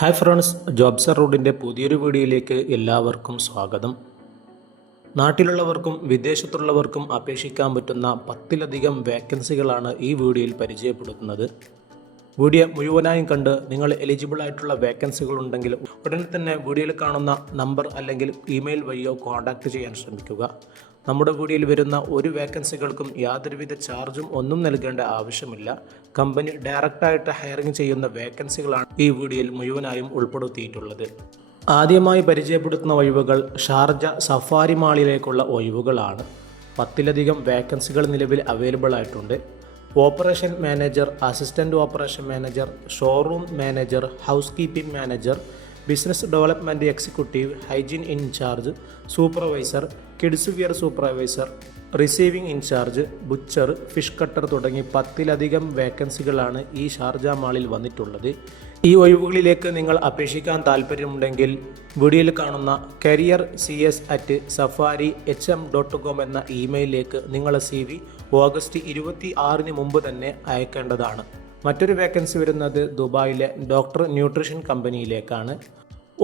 Hi friends, ജോബ്സർ റൂഡിൻ്റെ പുതിയൊരു വീഡിയോയിലേക്ക് എല്ലാവർക്കും സ്വാഗതം. നാട്ടിലുള്ളവർക്കും വിദേശത്തുള്ളവർക്കും അപേക്ഷിക്കാൻ പറ്റുന്ന 10ലധികം വേക്കൻസികളാണ് ഈ വീഡിയോയിൽ പരിചയപ്പെടുത്തുന്നത്. വീഡിയോ മുഴുവനായും കണ്ട് നിങ്ങൾ എലിജിബിൾ ആയിട്ടുള്ള വേക്കൻസികൾ ഉണ്ടെങ്കിൽ ഉടനെ തന്നെ വീഡിയോയിൽ കാണുന്ന നമ്പർ അല്ലെങ്കിൽ ഇമെയിൽ വഴിയോ കോൺടാക്റ്റ് ചെയ്യാൻ ശ്രമിക്കുക. നമ്മുടെ വീഡിയോയിൽ വരുന്ന ഒരു വേക്കൻസികൾക്കും യാതൊരുവിധ ചാർജും ഒന്നും നൽകേണ്ട ആവശ്യമില്ല. കമ്പനി ഡയറക്റ്റായിട്ട് ഹയറിംഗ് ചെയ്യുന്ന വേക്കൻസികളാണ് ഈ വീഡിയോയിൽ മുഴുവനായും ഉൾപ്പെടുത്തിയിട്ടുള്ളത്. ആദ്യമായി പരിചയപ്പെടുത്തുന്ന ഒഴിവുകൾ ഷാർജ സഫാരി മാളിലേക്കുള്ള ഒഴിവുകളാണ്. 10ലധികം വേക്കൻസികൾ നിലവിൽ അവൈലബിൾ ആയിട്ടുണ്ട്. Operation manager, assistant operation manager, showroom manager, house keeping manager, business development executive, hygiene incharge, supervisor, kids wear supervisor, receiving incharge, butcher, fish cutter തുടങ്ങി 10ലധികം വേക്കൻസികളാണ് ഈ ഷാർജ മാളിൽ വന്നിട്ടുള്ളത്. ഈ ഒഴിവുകളിലേക്ക് നിങ്ങൾ അപേക്ഷിക്കാൻ താല്പര്യമുണ്ടെങ്കിൽ വീഡിയോയിൽ കാണുന്ന career.cs@safari.hm.com എന്ന ഇമെയിലിലേക്ക് നിങ്ങളുടെ CV ഓഗസ്റ്റ് 26 മുമ്പ് തന്നെ അയക്കേണ്ടതാണ്. മറ്റൊരു വേക്കൻസി വരുന്നത് ദുബായിലെ ഡോക്ടർ ന്യൂട്രീഷൻ കമ്പനിയിലേക്കാണ്.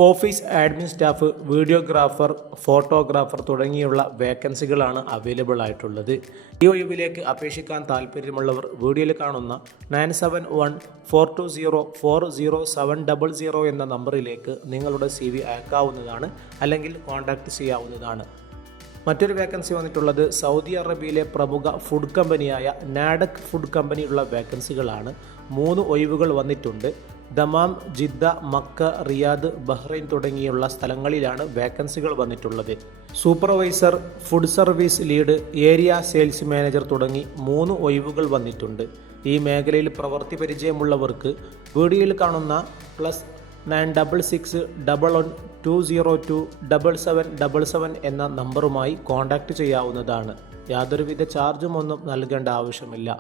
Office admin staff, videographer, photographer തുടങ്ങിയുള്ള വേക്കൻസികളാണ് അവൈലബിൾ ആയിട്ടുള്ളത്. ഈ ഒഴിവിലേക്ക് അപേക്ഷിക്കാൻ താല്പര്യമുള്ളവർ വീഡിയോയിൽ കാണുന്ന 971420400700 എന്ന നമ്പറിലേക്ക് നിങ്ങളുടെ CV അയക്കാവുന്നതാണ്, അല്ലെങ്കിൽ കോൺടാക്റ്റ് ചെയ്യാവുന്നതാണ്. മറ്റൊരു വേക്കൻസി വന്നിട്ടുള്ളത് സൗദി അറേബ്യയിലെ പ്രമുഖ ഫുഡ് കമ്പനിയായ നാഡക് ഫുഡ് കമ്പനിയുള്ള വേക്കൻസികളാണ്. 3 ഒഴിവുകൾ വന്നിട്ടുണ്ട്. Dammam, Jeddah, Mecca, Riyadh, Bahrain തുടങ്ങിയുള്ള സ്ഥലങ്ങളിലാണ് വേക്കൻസികൾ വന്നിട്ടുള്ളത്. Supervisor, food service lead, area sales manager തുടങ്ങി 3 ഒഴിവുകൾ വന്നിട്ടുണ്ട്. ഈ മേഖലയിൽ പ്രവൃത്തി പരിചയമുള്ളവർക്ക് വീഡിയോയിൽ കാണുന്ന +9611202777 എന്ന നമ്പറുമായി കോൺടാക്റ്റ് ചെയ്യാവുന്നതാണ്. യാതൊരുവിധ ചാർജും ഒന്നും നൽകേണ്ട ആവശ്യമില്ല.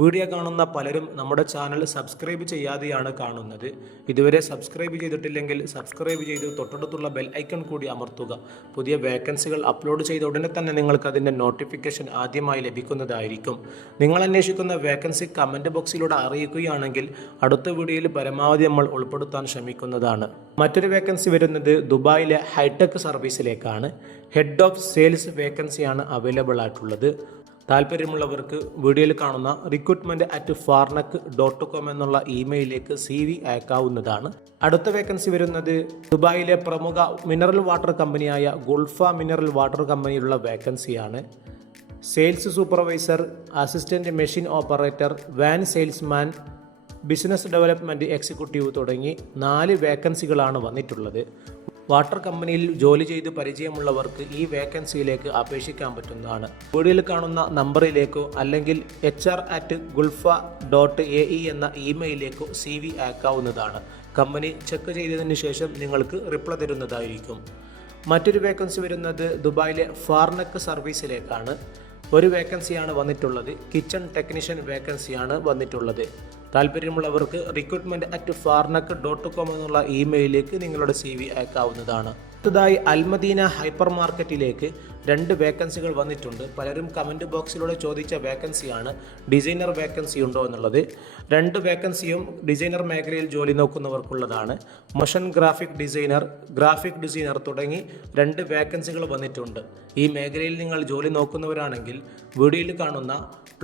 വീഡിയോ കാണുന്ന പലരും നമ്മുടെ ചാനൽ സബ്സ്ക്രൈബ് ചെയ്യാതെയാണ് കാണുന്നത്. ഇതുവരെ സബ്സ്ക്രൈബ് ചെയ്തിട്ടില്ലെങ്കിൽ സബ്സ്ക്രൈബ് ചെയ്ത് തൊട്ടടുത്തുള്ള ബെൽ ഐക്കൺ കൂടി അമർത്തുക. പുതിയ വേക്കൻസികൾ അപ്ലോഡ് ചെയ്ത ഉടനെ തന്നെ നിങ്ങൾക്ക് അതിൻ്റെ നോട്ടിഫിക്കേഷൻ ആദ്യമായി ലഭിക്കുന്നതായിരിക്കും. നിങ്ങൾ അന്വേഷിക്കുന്ന വേക്കൻസി കമൻറ്റ് ബോക്സിലൂടെ അറിയിക്കുകയാണെങ്കിൽ അടുത്ത വീഡിയോയിൽ പരമാവധി നമ്മൾ ഉൾപ്പെടുത്താൻ ശ്രമിക്കുന്നതാണ്. മറ്റൊരു വേക്കൻസി വരുന്നത് ദുബായിലെ ഹൈടെക് സർവീസിലേക്കാണ്. ഹെഡ് ഓഫ് സെയിൽസ് വേക്കൻസിയാണ് അവൈലബിൾ ആയിട്ടുള്ളത്. താല്പര്യമുള്ളവർക്ക് വീഡിയോയിൽ കാണുന്ന recruitment@farnak.com എന്നുള്ള ഇമെയിലിലേക്ക് CV അയക്കാവുന്നതാണ്. അടുത്ത വേക്കൻസി വരുന്നത് ദുബായിലെ പ്രമുഖ മിനറൽ വാട്ടർ കമ്പനിയായ ഗുൾഫ മിനറൽ വാട്ടർ കമ്പനിയിലുള്ള വേക്കൻസിയാണ്. Sales supervisor, assistant machine operator, van salesman, business development executive തുടങ്ങി 4 വേക്കൻസികളാണ് വന്നിട്ടുള്ളത്. വാട്ടർ കമ്പനിയിൽ ജോലി ചെയ്ത് പരിചയമുള്ളവർക്ക് ഈ വേക്കൻസിയിലേക്ക് അപേക്ഷിക്കാൻ പറ്റുന്നതാണ്. വീഡിയോയിൽ കാണുന്ന നമ്പറിലേക്കോ അല്ലെങ്കിൽ hr@gulfa.ae എന്ന ഇമെയിലിലേക്കോ CV അയക്കാവുന്നതാണ്. കമ്പനി ചെക്ക് ചെയ്തതിന് ശേഷം നിങ്ങൾക്ക് റിപ്ലൈ തരുന്നതായിരിക്കും. മറ്റൊരു വേക്കൻസി വരുന്നത് ദുബായിലെ ഫാർനക്ക് സർവീസിലേക്കാണ്. ഒരു വേക്കൻസിയാണ് വന്നിട്ടുള്ളത്. കിച്ചൺ ടെക്നീഷ്യൻ വേക്കൻസിയാണ് വന്നിട്ടുള്ളത്. താല്പര്യമുള്ളവർക്ക് recruitment@farnak.com എന്നുള്ള ഇമെയിലിലേക്ക് നിങ്ങളുടെ CV അയക്കാവുന്നതാണ്. അടുത്തതായി അൽമദീന ഹൈപ്പർ മാർക്കറ്റിലേക്ക് 2 വേക്കൻസികൾ വന്നിട്ടുണ്ട്. പലരും കമൻറ്റ് ബോക്സിലൂടെ ചോദിച്ച വേക്കൻസിയാണ് ഡിസൈനർ വേക്കൻസി ഉണ്ടോ എന്നുള്ളത്. 2 വേക്കൻസിയും ഡിസൈനർ മേഖലയിൽ ജോലി നോക്കുന്നവർക്കുള്ളതാണ്. മോഷൻ ഗ്രാഫിക് ഡിസൈനർ തുടങ്ങി 2 വേക്കൻസികൾ വന്നിട്ടുണ്ട്. ഈ മേഖലയിൽ നിങ്ങൾ ജോലി നോക്കുന്നവരാണെങ്കിൽ വീഡിയോയിൽ കാണുന്ന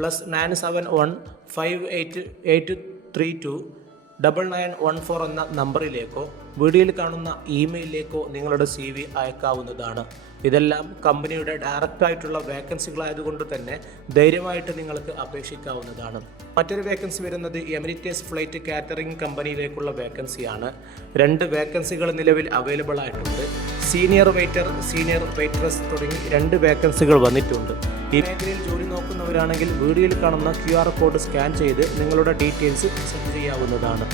+971588329914 എന്ന നമ്പറിലേക്കോ വീഡിയോയിൽ കാണുന്ന ഇമെയിലിലേക്കോ നിങ്ങളുടെ CV അയക്കാവുന്നതാണ്. ഇതെല്ലാം കമ്പനിയുടെ ഡയറക്റ്റായിട്ടുള്ള വേക്കൻസികളായതുകൊണ്ട് തന്നെ ധൈര്യമായിട്ട് നിങ്ങൾക്ക് അപേക്ഷിക്കാവുന്നതാണ്. മറ്റൊരു വേക്കൻസി വരുന്നത് എമിറേറ്റ്സ് ഫ്ലൈറ്റ് കാറ്ററിംഗ് കമ്പനിയിലേക്കുള്ള വേക്കൻസിയാണ്. 2 വേക്കൻസികൾ നിലവിൽ അവൈലബിൾ ആയിട്ടുണ്ട്. സീനിയർ വെയിറ്റർ, സീനിയർ വെയിറ്ററസ് തുടങ്ങി 2 വേക്കൻസികൾ വന്നിട്ടുണ്ട്. ഈ മേഖലയിൽ ജോലി നോക്കുന്നവരാണെങ്കിൽ വീഡിയോയിൽ കാണുന്ന QR കോഡ് സ്കാൻ ചെയ്ത് നിങ്ങളുടെ ഡീറ്റെയിൽസ് സെറ്റ് ചെയ്യാവുന്നതാണ്.